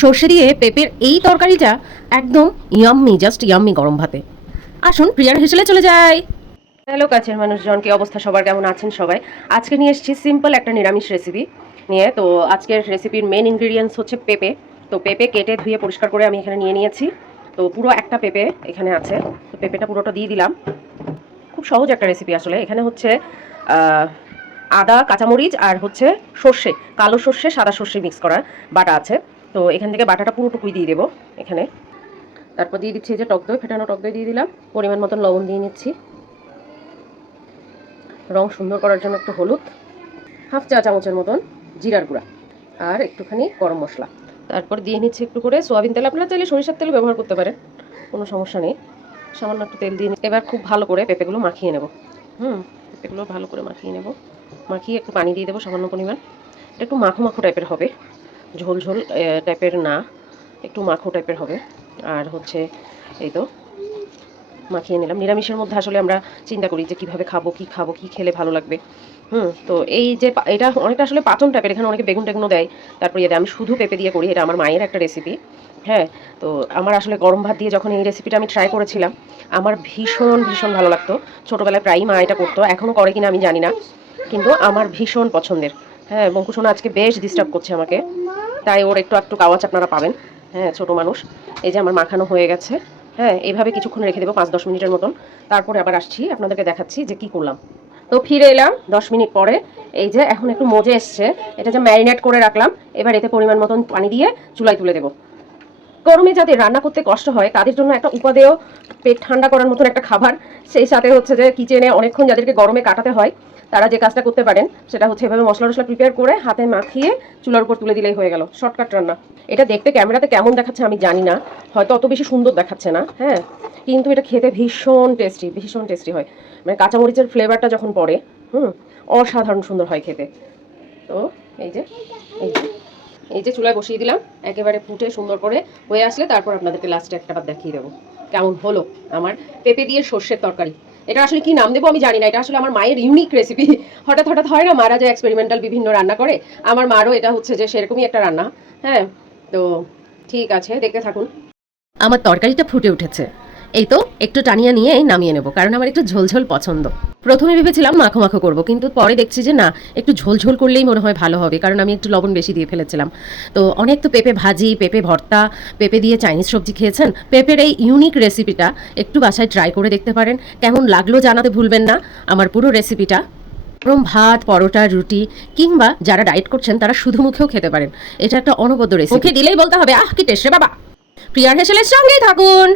সর্ষে দিয়ে পেঁপের এই তরকারিটা একদম ইয়াম্মি, জাস্ট ইয়াম্মি গরম ভাতে। আসুন প্রিয়ার হেসেলে চলে যাই। হ্যালো কাছের মানুষজন, কি অবস্থা সবার, কেমন আছেন সবাই? আজকে নিয়ে এসেছি সিম্পল একটা নিরামিষ রেসিপি নিয়ে। তো আজকের রেসিপির মেন ইনগ্রিডিয়েন্টস হচ্ছে পেঁপে। তো পেঁপে কেটে ধুয়ে পরিষ্কার করে আমি এখানে নিয়ে নিয়েছি। তো পুরো একটা পেঁপে এখানে আছে। তো পেঁপেটা পুরোটা দিয়ে দিলাম। খুব সহজ একটা রেসিপি আসলে। এখানে হচ্ছে আদা, কাঁচামরিচ আর হচ্ছে সর্ষে, কালো সর্ষে সাদা সর্ষে মিক্স করা বাটা আছে। তো এখান থেকে বাটাটা পুরোটুকুই দিয়ে দেবো এখানে। তারপর দিয়ে দিচ্ছি এই যে টক দই, ফেটানো টক দই দিয়ে দিলাম। পরিমাণ মতন লবণ দিয়ে নিচ্ছি। রং সুন্দর করার জন্য একটু হলুদ, হাফ চা চামচের মতন জিরার গুঁড়া, আর একটুখানি গরম মশলা। তারপর দিয়ে নিচ্ছি একটু করে সয়াবিন তেল। আপনারা চাইলে সরিষার তেল ব্যবহার করতে পারেন, কোনো সমস্যা নেই। সামান্য একটু তেল দিয়ে এবার খুব ভালো করে পেঁপেগুলো মাখিয়ে নেব। পেঁপেগুলো ভালো করে মাখিয়ে নেব। মাখিয়ে একটু পানি দিয়ে দেবো সামান্য পরিমাণ। এটা একটু মাখো মাখো টাইপের হবে, ঝোল ঝোল টাইপের না, একটু মাখো টাইপের হবে। আর হচ্ছে এই তো মাখিয়ে নিলাম। নিরামিষের মধ্যে আসলে আমরা চিন্তা করি যে কীভাবে খাবো, কী খেলে ভালো লাগবে। তো এই যে এটা অনেকটা আসলে পাচন টাইপের, এখানে অনেকে বেগুন টেগুনও দেয়, তারপরে ইয়ে দেয়। আমি শুধু পেঁপে দিয়ে করি, এটা আমার মায়ের একটা রেসিপি। হ্যাঁ, তো আমার আসলে গরম ভাত দিয়ে যখন এই রেসিপিটা আমি ট্রাই করেছিলাম, আমার ভীষণ ভীষণ ভালো লাগতো। ছোটোবেলায় প্রায়ই মা এটা করতো, এখনও করে কিনা আমি জানি না, কিন্তু আমার ভীষণ পছন্দের। হ্যাঁ, বঙ্কুসোনা আজকে বেশ ডিস্টার্ব করছে আমাকে, তাই ওর একটু একটু আওয়াজ আপনারা পাবেন। হ্যাঁ, ছোটো মানুষ। এই যে আমার মাখানো হয়ে গেছে। হ্যাঁ, এইভাবে কিছুক্ষণ রেখে দেবো, 5-10 মিনিটের মতন। তারপরে আবার আসছি, আপনাদেরকে দেখাচ্ছি যে কি করলাম। তো ফিরে এলাম 10 মিনিট পরে। এই যে এখন একটু মজে এসছে, এটা যে ম্যারিনেট করে রাখলাম, এবার এতে পরিমাণ মতন পানি দিয়ে চুলায় তুলে দেবো। গরমে যাদের রান্না করতে কষ্ট হয় তাদের জন্য একটা উপাদেয় পেট ঠান্ডা করার মতন একটা খাবার। সেই সাথে হচ্ছে যে কিচেনে অনেকক্ষণ যাদেরকে গরমে কাটাতে হয়, তারা যে কাজটা করতে পারেন সেটা হচ্ছে এভাবে মশলা টশলা প্রিপেয়ার করে হাতে মাখিয়ে চুলার উপর তুলে দিলেই হয়ে গেল, শর্টকাট রান্না। এটা দেখতে ক্যামেরাতে কেমন দেখাচ্ছে আমি জানি না, হয়তো অত বেশি সুন্দর দেখাচ্ছে না, হ্যাঁ, কিন্তু এটা খেতে ভীষণ টেস্টি, ভীষণ টেস্টি হয়। মানে কাঁচামরিচের ফ্লেভারটা যখন পড়ে, অসাধারণ সুন্দর হয় খেতে। তো এই যে এই যে চুলায় বসিয়ে দিলাম, একেবারে ফুটে সুন্দর করে হয়ে আসলে তারপর আপনাদেরকে লাস্টে একটাবার দেখিয়ে দেবো কেমন হলো আমার পেঁপে দিয়ে সর্ষের তরকারি। এটা আসলে কি নাম দেবো আমি জানি না, এটা আসলে আমার মায়ের ইউনিক রেসিপি। হঠাৎ হঠাৎ হয় না, মারা যে এক্সপেরিমেন্টাল বিভিন্ন রান্না করে, আমার মারও এটা হচ্ছে যে সেরকমই একটা রান্না। হ্যাঁ, তো ঠিক আছে, দেখতে থাকুন। আমার তরকারিটা ফুটে উঠেছে, এই তো একটু টানিয়ে নিয়ে নামিয়ে নেব, কারণ আমার একটু ঝোলঝোল পছন্দ। প্রথমে ভেবেছিলাম মাখো মাখো করবো, কিন্তু পরে দেখছি যে না, একটু ঝোলঝোল করলেই মনে হয় ভালো হবে, কারণ আমি একটু লবণ বেশি দিয়ে ফেলেছিলাম। তো অনেক তো পেঁপে ভাজি, পেঁপে ভর্তা, পেঁপে দিয়ে চাইনিজ সবজি খেয়েছেন। পেঁপের এই ইউনিক রেসিপিটা একটু বাসায় ট্রাই করে দেখতে পারেন, কেমন লাগলো জানাতে ভুলবেন না। আমার পুরো রেসিপিটা গরম ভাত, পরোটা, রুটি কিংবা যারা ডায়েট করছেন তারা শুধু মুখেও খেতে পারেন। এটা একটা অনবদ্য রেসিপি, মুখে দিলেই বলতে হবে আহ কি টেস্ট রে বাবা। প্রিয়ার হেসেলের সঙ্গেই থাকুন।